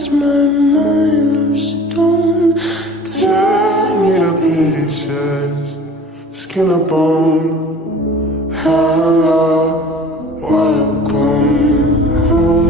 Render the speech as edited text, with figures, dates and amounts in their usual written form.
is my mind of stone. Tear me to pieces, skin and bone. Hello, welcome home.